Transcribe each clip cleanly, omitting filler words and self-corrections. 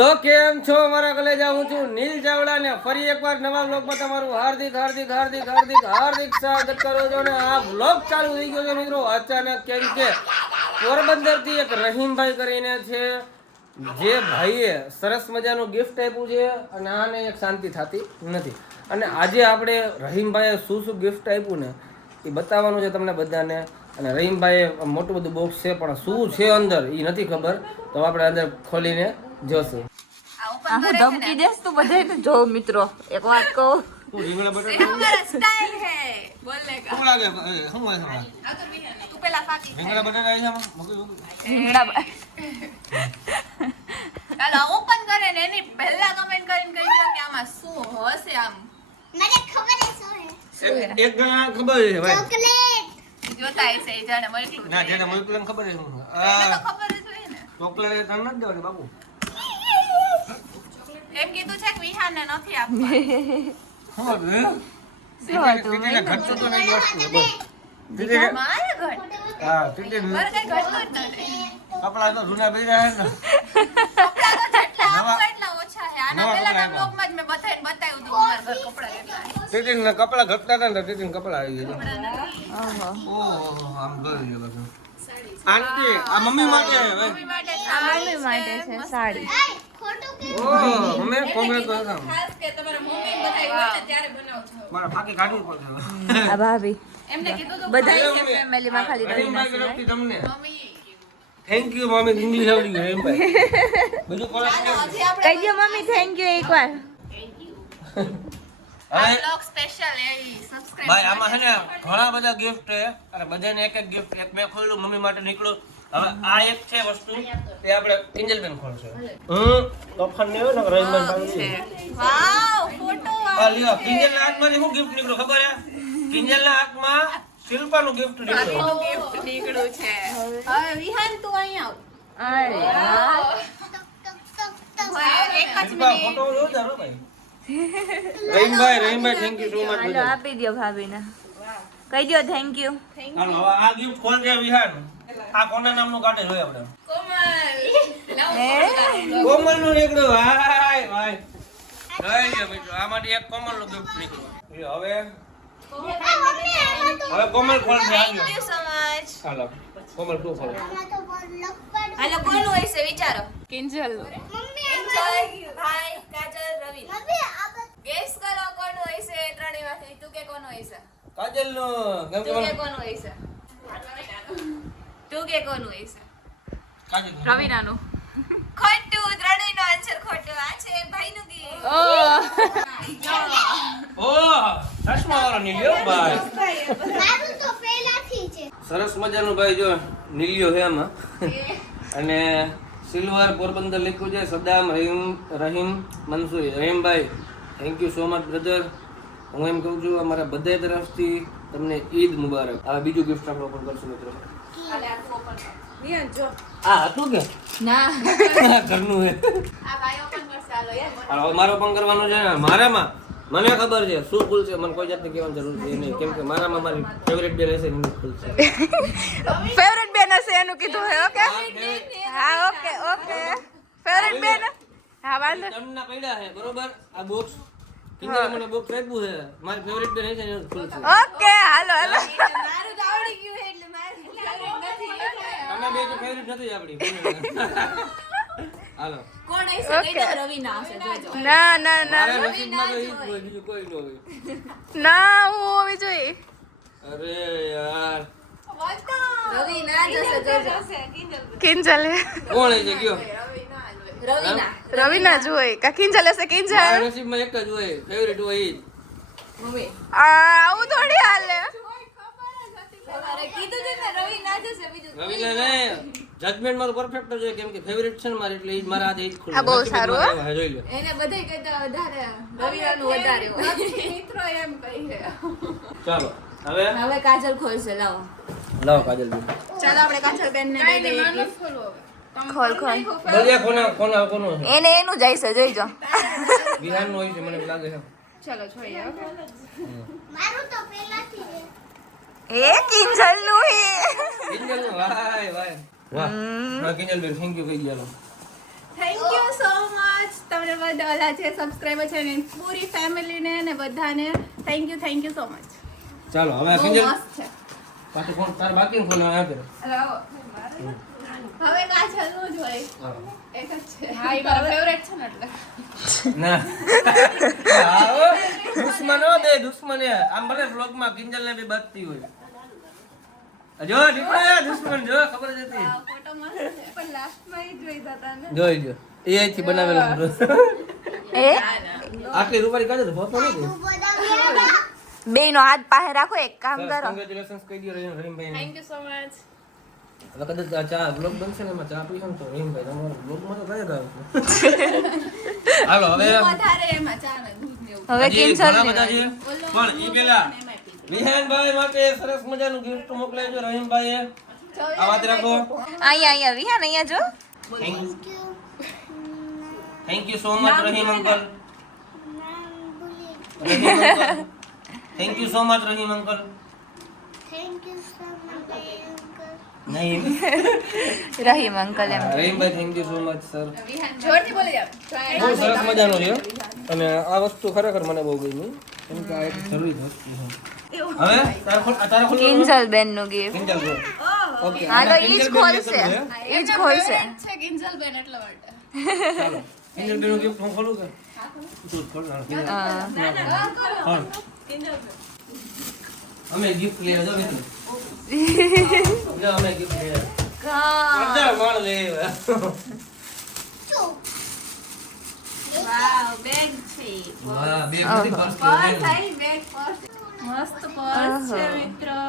તો કેમ છો મારા કલેજા? હું છું નીલ ચાવડા ને ફરી એકવાર નવા વ્લોગમાં તમારું હાર્દિક સ્વાગત કરું છું. અને આ વ્લોગ ચાલુ થઈ ગયો છે મિત્રો અચાનક, કેમ કે પોરબંદરથી એક રહીમભાઈ કરીને છે, જે ભાઈએ સરસ મજાનું ગિફ્ટ આપ્યું છે અને આને એક શાંતિ થતી નથી. અને આજે આપણે રહીમભાઈએ શું ગિફ્ટ આપ્યું ને એ બતાવવાનું છે તમને બધાને. અને રહીમભાઈએ મોટું બધું બોક્સ છે, પણ શું છે અંદર એ નથી ખબર, તો આપણે અંદર ખોલીને જોશું. હું ધમકી દેસ તું બધાને જો મિત્રો એક વાત કહું, તું રીંગણા બટાકા સ્ટાઇલ હે બોલે કા શું લાગે? શું હોય છે? તું પેલા ફાકી રીંગણા બટાકા આવી છે ચાલો ઓપન કરે ને એની પહેલા કમેન્ટ કરીને કહી દો કે આમાં શું હશે. આમ મને ખબર છે શું હે. એક ગણા ખબર છે ભાઈ, ચોકલેટ. જોતા હશે એ જાણે મળ્યું ના જેને મોકલેન ખબર છે શું એને તો આ ખબર જ હોય ને. ચોકલેટ તને નથી દેવાની બાબુ. એમ કીધું છે કે વિહાનને નથી આપવા. શું ટીટીને ઘટતું તો નહીં વસ્તુ છે બસ. ટીટીને મારે ઘર હા ટીટીને મારે કઈ ઘટતું જ નથી. કપડા તો જૂના પડી રહ્યા છે ને. કપડાં તો જેટલા નવા- આપો એટલા ઓછા છે. આના નવા પહેલાના કપડાં બ્લોગમાં જ મેં બધાને બતાવ્યું હતું અમારા ઘર કપડાં કેટલા છે. ટીટીને કપડા ઘટતા હતા ને ટીટીને કપડા આવી ગયા. ઓહો. ઓહો આમ ગઈ બધું. આંટી આ મમ્મી માટે છે ભાઈ. મમ્મી માટે મમ્મી માટે છે સાડી. આય ખોટું કે ઓહ મમ્મી કોમેન્ટ કરો છો. ખાસ કે તમારા મમ્મી બધા હોય ને ત્યારે બનાવજો. મારા ફાકી કાઢવી પડશે. આ ભાભી એમને કીધું હતું બધા ફેમિલીમાં ખાલી રહીમભાઈ રહીને તરફથી તમને mummy thank you mummy. English આવડી ગયું રહીમભાઈ. બીજું કોલેજ હજી આપણે કહી દો મમ્મી થેન્ક યુ એકવાર. આ હવે બ્લોગ સ્પેશિયલ એ સબસ્ક્રાઇબ ભાઈ આમાં છે ને ઘણા બધા ગિફ્ટ છે અને બધાને એક એક ગિફ્ટ. એક મેં ખોલ્યું મમ્મી માટે નીકળ્યું. હવે આ એક છે વસ્તુ એ આપણે કિંજલબેન ખોલશે. તોફાન ને હોય ને રહીમભાઈ પાડી. વાવ ફોટો આ લ્યો કિંજલના હાથમાંથી શું ગિફ્ટ નીકળ્યું ખબર છે? કિંજલના હાથમાં શિલ્પાનું ગિફ્ટ નીકળ્યું. ગિફ્ટ નીકળ્યું છે. હવે વિહાન તું અહીંયા અરે વાહ. આવ. એક જ શિલ્પા મિનિટ ફોટો જોરદાર હો ભાઈ. રહીમભાઈ થેન્ક યુ સો મચ. હાલો આપી દો ભાભીને. કહી દો થેન્ક યુ. હાલો હવે આ ગિફ્ટ ખોલજે વિહાન. આ કોના નામનું કાઢે જોઈએ આપણે. કોમલ નું નીકળ્યું. હાય ભાઈ લઈ લો મિત્રો. આમાંથી એક કોમલ નું ગિફ્ટ નીકળ્યું. લ્યો, હવે કોમલ ખોલશે. Thank you so much. હાલો કોમલ તું ખોલ. આમાં તો બહુ લખવાનું. હાલો કોનું હશે વિચારો. કિંજલ. મમ્મી ભાઈ કાજલ રવિ મમ્મી આ ગેસ કરો કોનું હશે ત્રણેયમાંથી. તું કે કોનું હશે? કાજલ નું કેમ કે તું કે મને કોનું હશે? તું કે કોનું હશે? કાજલ રવિનાનું. ખોટું. ત્રણેયનો આન્સર ખોટો. આ છે ભાઈનું ગીત. ઓહ ચશ્મા વાળો નીલ્યો ભાઈ. મારું તો પહેલાથી છે. સરસ મજાનું ભાઈ જો નીલિયો છે આમાં. અને સિલ્વર પોરબંદર લખ્યું છે. સદામ રહીમ મંસૂરી. રહીમભાઈ thank you so much brother. હું એમ કહું છું અમારા બધા તરફથી તમને ઈદ મુબારક. આ બીજું ગિફ્ટ આપણે ઓપન કરશું મિત્રો. આ હતું કે ના ઘરનું છે. આ ભાઈ ઓપન કરશે. હાલો યાર. હાલો, હવે મારે ઓપન કરવાનું છે ને. મારામાં મને ખબર છે શું ફૂલ છે. મને કોઈ જાતની કહેવાની જરૂર છે નહીં, કેમ કે મારામાં મારી ફેવરેટ બે રહેશે એનું ફૂલ છે. ફેવરેટ બેન હશે એનું કીધું હે. ઓકે હા ઓકે ઓકે ફેવરેટ બેન. હા વાંધો. તમને પડ્યા છે બરોબર. આ બોક્સ કિંજલે મને બોક્સ આપ્યું છે. મારી ફેવરેટ બે રહેશે એનું ફૂલ છે. ઓકે હાલો હાલો. મારું તો આવડી ગયું છે એટલે મારે તમે બે તો ફેવરેટ નથી આપણી. હાલો કોણ હશે? કઈ દો. રવિ ના હશે જોજો. ના ના ના મારા નસીબમાં તો ઈ જ હોય, બીજું કોઈ ન હોય. ના હું હોવી જોઈએ. અરે યાર રવિ ના જશે જોજો. કિંજલ હે. કોણ છે કયો? રવિ ના. રવિના જ હોય કા કિંજલ હશે કિંજલ. મારા નસીબમાં એક જ હોય, ફેવરેટ હોય ઈ જ. મમ્મી આવું થોડી હાલે. તમારે કીધું છે ને રવિ ના જશે બીજું. રવિને ને જજમેન્ટમાં તો પરફેક્ટ જ હોય, કેમ કે ફેવરેટ છે ને મારી, એટલે ઈ જ મારા હાથે ઈ જ ખુલે. આ બહુ સારું, હો. નસીબમાં જોઈ લો. એને બધાય કરતા વધારે રવિવારનું વધારે હોય. મિત્રો એમ કહી છે. ચાલો હવે હવે કાજલ ખોલશે. લાવો લાવો કાજલ બેન. ચાલો આપણે કાજલ બેન ને દઈ દઈએ gift. ખોલ ખોલ. બલિયા કોનો છે? એને એનું જ હશે જોઈજો. વિહાનનો હોય છે મને એવું લાગે છે. ચાલો જોઈએ. મારું તો પહેલાથી છે. એ કિંજલ નું હે. કિંજલ વાહ વાહ વાહ. કિંજલ બેન થેન્ક યુ કહી ગયા. Thank you so much. બધા ઓલા છે સબસ્ક્રાઇબર છે ને પૂરી ફેમિલીને ને બધાને થેન્ક યુ સો મચ. ચાલો હવે બહુ કિંજલ મસ્ત છે. પાછું ફોન તાર બાકી ફોન આપે હવે કાજલનું જ હોય એક જ છે. હા એ મારો ફેવરેટ છે ને એટલે. ના આવો દુશ્મન હો બે દુશ્મન હે આમ ભલે વ્લોગ માં કિંજલ ને બી બચતી હોય જો દીકરા દુશ્મન જો ખબર જ હતી આ ફોટો મસ્ત છે પણ લાસ્ટમાં ઈ જોઈ જતા ને. જોઈ જો AI થી બનાવેલો ફોટો એ આટલી રૂપારી કાઢે તો ફોટો નથી બે નો હાથ પાસે રાખો એક કામ કરો કોંગ્રેચ્યુલેશન્સ કહી દો રહીમભાઈ થેન્ક યુ સો મચ. હવે કદાચ આ ચા બ્લોગ બનશે ને એમાં ચા પીશો ને તો રહીમભાઈ તમારો બ્લોગમાં તો કઈ આવે હાલો હવે વધારે એમાં ચા ને દૂધ ને એવું. હવે હજી કેન્સલ ઘણા બધા છે પણ ઈ પેલા વિહાનભાઈ માટે સરસ મજાનું ગિફ્ટ મોકલાવજો રહીમભાઈએ આ વાત રાખો અહીંયા વિહાન અહીંયા જો thank you so much Rahim uncle thank you so much Rahim uncle thank you so much uncle. નહીં રહીમ અંકલ એમ રહીમભાઈ thank you so much sir જોરથી બોલી જાવ. બહુ સરસ મજાનું છે અને આ વસ્તુ ખરેખર મને બહુ ગમી કેમ કે આ એક જરૂરી વસ્તુ છે હવે તારે ખોલ કિંજલ બેન નું ગિફ્ટ કિંજલ બોલ ઓકે હા તો ઈ જ ખોલશે ઈ જ ખોલશે છે કિંજલ બેન એટલા માટે. ચાલો કિંજલ બેન નું ગિફ્ટ હું ખોલું કે તું ખોલ ના કિંજલ ખોલ અમે ગિફ્ટ લઈ આવ્યા મિત્રો જો અમે ગિફ્ટ લઈ આવ્યા બધા માણ લે વાવ બેગ છે. વાહ બે બધી પર્સ પર્સ આઈ બેગ પર્સ મસ્ત પર્સ છે મિત્રો.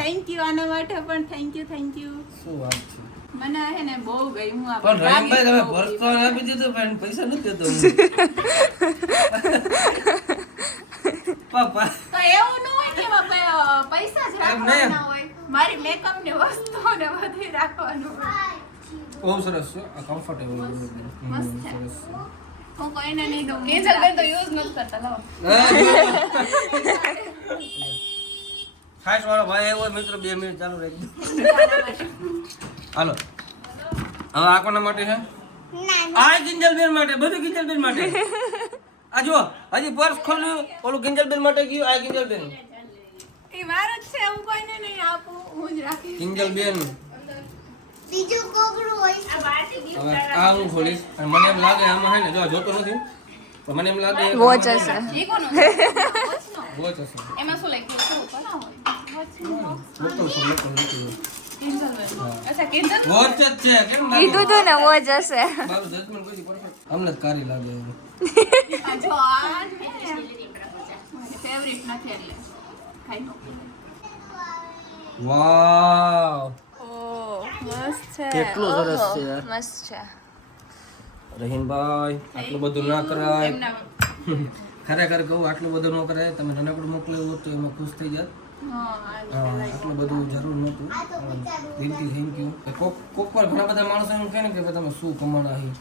થેન્ક યુ આના માટે પણ થેન્ક યુ. શું વાત છે મને હે ને બહુ ગમ્યું આ પણ રહીમભાઈ તમે પર્સ તો આપી દીધું પણ પૈસા નથી દેતો પાપા તો એવું ન હોય કે એમાં પૈસા જ રાખવાના હોય. મારી મેકઅપ ને વસ્તુઓ ને બધું રાખવાનું હોય. બહુ સરસ છે આ કમ્ફર્ટેબલ મસ્ત છે. હું કોઈને નહીં દઉં. કિંજલ બેન તો યુઝ નથી કરતા લાવો. ખાસ વાળો ભાઈ આવ્યો મિત્રો 2 મિનિટ ચાલુ રાખજો હાલો હવે આ કોના માટે છે આ કિંજલ બેન માટે બધું કિંજલ બેન માટે આ જો હજી પર્સ ખોલ્યું ઓલું કિંજલ બેન માટે ગયું આ કિંજલ બેન એ મારું જ છે હું કોઈને નહીં આપું હું જ રાખીશ. કિંજલ બેન બીજું કોકડું હોય છે. હવે આ હું ખોલીશ અને મને એમ લાગે આમાં હે ને જો જોતો નથી પણ મને એમ લાગે વોચ હશે એ કોનું? વોચ હશે એમાં શું લખ્યું છે? કોના હોય? મોટો છે મોટો કિંજલ બેન. અચ્છા કિંજલ વોચ જ છે કેમ લાગે કીધું તું ને વોચ હશે મારું જજમેન્ટ કોઈ પરફેક્ટ અમને જ કારી લાગે એવું આ જો આ ને ફેવરિટ નથી એટલે ખાઈ નો. વાવ ઓ મસ્ત છે કેટલું સરસ છે યાર. મસ્ત છે રહીમભાઈ આટલું બધું ના કરાય એમના ખરેખર કહું આટલું બધું ન કરાય તમે નાનકડું મોકલેવું હોત તો એમાં ખુશ થઈ જાત હા આટલું બધું જરૂર નહોતું દિલથી થેન્ક યુ કોક પર ઘણા બધા માણસો એમ કહે ને કે ભાઈ તમે શું કમાણા અહીં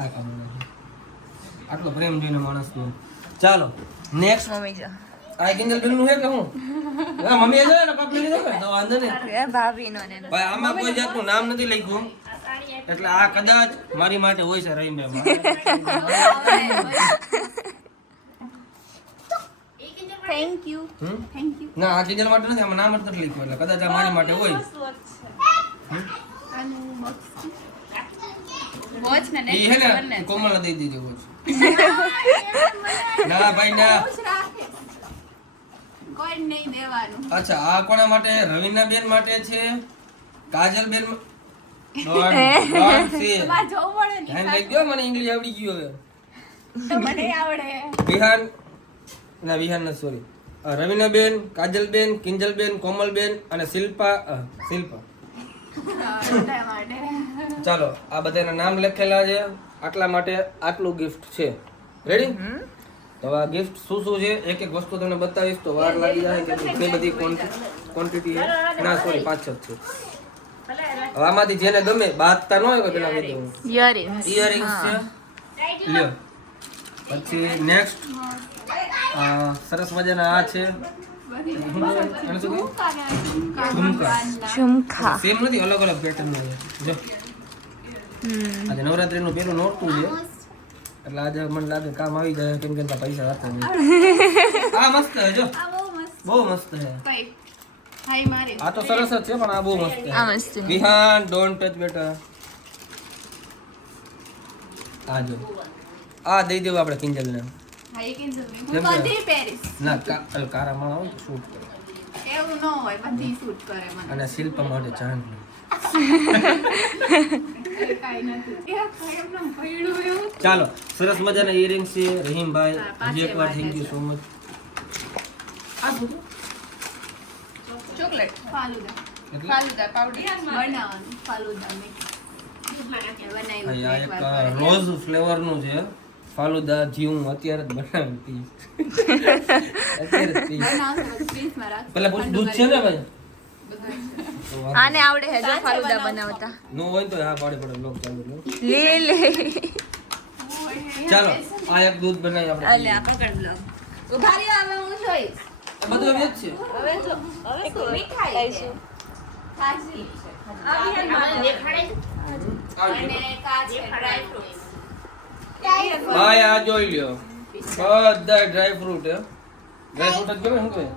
આ કમાણા છે આટલો પ્રેમ જોઈને માણસનો ચાલો નેક્સ્ટ મમ્મી જો આ કિંજલ બેન નું હે કે હું હા મમ્મી એ જાય ને પાપ લીધો ને તો વાંધો નહીં એ ભાભી નો ને ભાઈ આમાં કોઈ જાતનું નામ નથી લખ્યું એટલે આ કદાચ મારી માટે હોય છે રહીમભાઈ થેન્ક યુ ના આ કિંજલ માટે નથી આમાં નામ જ નથી લખ્યું એટલે કદાચ આ મારી માટે હોય વોચ ને એ હે ને કોમલને દઈ દીધી વોચ ના ભાઈ ના કોઈ નહીં દેવાનું. અચ્છા આ કોના માટે રવીના બેન માટે છે કાજલ બેન તમારે જોવું પડે ને. ધ્યાન રાખજો મને ઇંગ્લિશ આવડી ગયું હવે તો મને આવડે. વિહાન ના સોરી રવીના બેન કાજલ બેન કિંજલ બેન કોમલ બેન અને શિલ્પા બધા માટે. ચાલો આ બધાના નામ લખેલા છે આટલા માટે આટલું ગિફ્ટ છે રેડી તો આ ગિફ્ટ શું શું છે એક એક વસ્તુ તમને બતાવીશ તો વાર લાગી જાય કે તે બધી ક્વોન્ટિટી છે ના સોરી 5 છે હવે આમાંથી જેને ગમે બાદતા ન હોય કે પેલા કીધું ઇયરિંગ્સ ઇયરિંગ્સ છે લ્યો પછી નેક્સ્ટ સરસ મજાના આ છે આને શું કહ્યું? ઝુમકા ઝુમખા સેમ નથી અલગ અલગ પેટર્ન ના છે જો આજે નવરાત્રીનું પેલું નોરતું છે એટલે આજે મને લાગે કામ આવી જાય કેમ કે એના પૈસા હતા નહીં. આ મસ્ત છે જો, આ બહુ મસ્ત બહુ મસ્ત છે. કઈ હાઈ મારે આ તો સરસ જ છે પણ આ બહુ મસ્ત છે. આ મસ્ત છે. વિહાન ડોન્ટ ટચ બેટા. આ જો આ દઈ દેવું આપણે કિંજલને. હાઈ કેન્સલ નહીં કેમ હું કે? બધી પેરિસ ના કારામાં આવો તો શૂટ કરો એવું ન હોય બધી શૂટ કરે મને અને શિલ્પા માટે ચાંદ કાઈ નથી એ કાયમ નું ભઈડું એવું ચાલો સરસ મજાના ઇયરિંગ્સ છે રહીમભાઈ હા, હજી એકવાર પાંચે થેન્ક યુ સો મચ. આ શું છે? ચોકલેટ ફાલુદા એટલે? ફાલુદા પાવડર બનાવવાનું ફાલુદા મિક્સ હા, આ એક રોઝ ફ્લેવરનું છે ફાલુદા જે હું અત્યારે જ બનાવી પીશ. અત્યારે જ પીશ. પેલા બધું દૂધ છે ને ભાઈ તો વાંધો આને આવડે હે જો ફાલુદા બનાવતા. ન હોય તો હા પાડી પડે લોક ચાલુ લો. લે લે ચાલો આ એક દૂધ બનાવી આપણે અલે આ પકડ લો. ઉભારી આવે હું જોઈશ આ બધું એમ જ છે. હવે જો હવે તો મીઠાઈ છે ખાસી છે અને કાચ છે ડ્રાય ફ્રૂટ્સ ભાઈ આ જોઈ લ્યો બધા ડ્રાય ફ્રૂટ હે ડ્રાય ફ્રૂટ જ કેવાય શું કહેવાય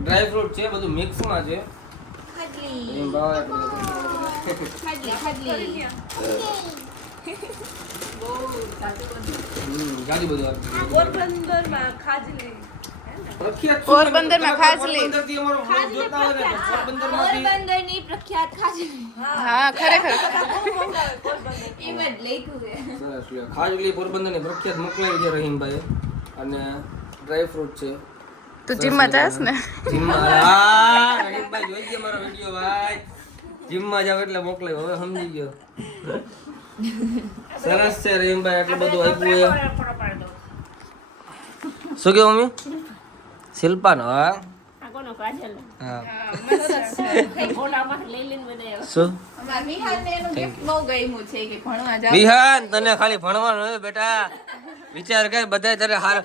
ડ્રાય ફ્રૂટ છે બધું મિક્સ માં છે એમ ભાઈ ગાડી બધું પોરબંદરમાં ખાજલી. પ્રખ્યાત પોરબંદરમાં ખાજલી. પોરબંદરથી અમારો vlog જોતા હોય ને તો પોરબંદરમાંથી પોરબંદરની પ્રખ્યાત ખાસી હા ખરેખર એમ જ લખ્યું છે સરસ લ્યો ખાજલી પોરબંદરની પ્રખ્યાત મોકલાવી છે રહીમભાઈ અને ડ્રાય ફ્રૂટ છે તું જીમમાં જાસ ને? જીમમાં હા રહીમભાઈ જોઈ ગયા મારો વિડિયો ભાઈ જીમમાં જાવ એટલે મોકલાવ્યો હવે સમજી ગયો સરસ છે રહીમભાઈ એટલું બધું આપ્યું શું કેવું મમ્મી શિલ્પાનો હા હા શું અમારા વિહારને એનું gift બહુ ગમ્યું છે કે ભણવા જાવ વિહાન તને ખાલી ભણવાનું હોય બેટા વિચાર કર બધા તારે હાર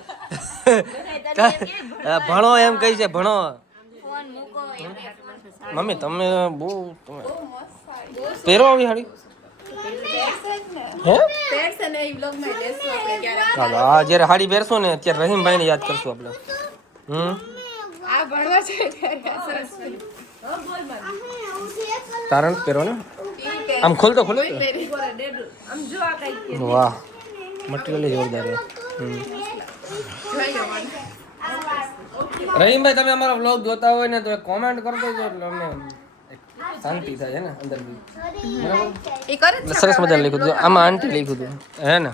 ભણો એમ કહી છે ભણો મમ્મી તમે બહુ તમે પહેરો આવી હાડી હે પેટ્સ અને એ બ્લોગમાં લેશું આપણે ક્યારેક ચાલો આ જ્યારે હાડી પહેરશો ને ત્યારે રહીમભાઈને યાદ કરશું આપણે આ ભણવા છે ત્યારે સરસ તારણ પહેરો ને આમ ખોલતો ખોલે આમ જો આ કઈ વાહ મટીરિયલ જોરદાર છે જોઈ લો મને રહીમભાઈ તમે અમારો વ્લોગ જોતા હોય ને તો કોમેન્ટ કરતો જો એટલે અમને એક શાંતિ થાય હે ને અંદર બરાબર એ કરે જ સરસ મજાનું લખ્યું હતું આમાં આંટી લખ્યું હતું હે ને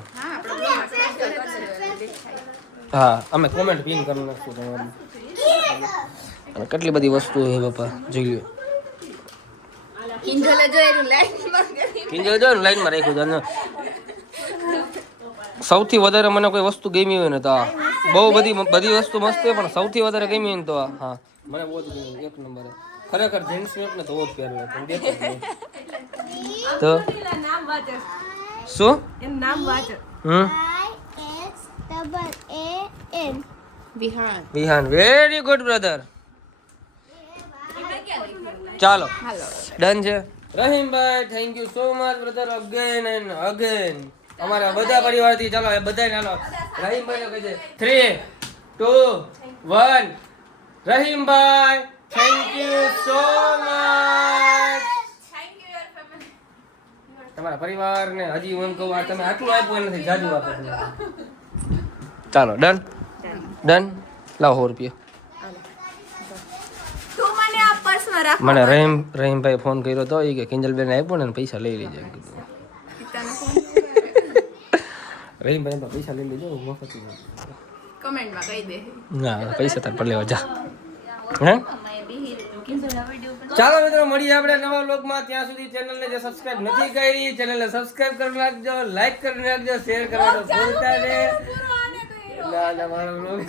હા અમે કોમેન્ટ પિન કરી નાખશું તમારી અને કેટલી બધી વસ્તુઓ છે બાપા જોઈ લ્યો કિંજલે જો એનું લાઈનમાં કરી કિંજલ જો ને લાઈનમાં રાખ્યું છે અને સૌથી વધારે મને કોઈ વસ્તુ ગમી હોય ને તો આ બહુ બધી વસ્તુ મસ્ત છે પણ સૌથી વધારે ગમી હોય ને તો આ હા મને બહુ જ ગમ્યું એક નંબર ખરેખર જીન્સ પેન્ટ ને તો જ પહેરવું પણ દેખો જ નહીં. તો નામ વાંચે શું એમ નામ વાંચે ISAAN. Vihaan Vihaan very good brother ચાલો ડન છે રહીમભાઈ thank you so much brother again and again અમારા બધા પરિવારથી ચાલો એ બધાય ચાલો રહીમભાઈ ને કહી દે 3 2 1 રહીમભાઈ થેન્ક યુ સો મચ તમારા પરિવારને હજી હું એમ કહું આ તમે આટલું આપ્યું નથી જાજુ આપો તમે. ચાલો ડન ડન લાવો 100 રૂપિયા તું મને આ પર્સમાં રાખ મને રહીમભાઈ ફોન કર્યો તો એ કે કિંજલબેન આપ્યો ને પૈસા લઈ લેજે એમ કીધું રહીમભાઈ પૈસા લઈ લેજો મફત કમેન્ટમાં કહી દે ના પૈસા તાર પર લેવા જા હે ચાલો મિત્રો મળીએ આપણે નવા વ્લોગમાં ત્યાં સુધી ચેનલને જે સબસ્ક્રાઇબ નથી કરી ચેનલને સબસ્ક્રાઇબ કરી નાખજો લાઈક કરી નાખજો શેર કરવાનું ભૂલતા નહીં ના મારો વ્લોગ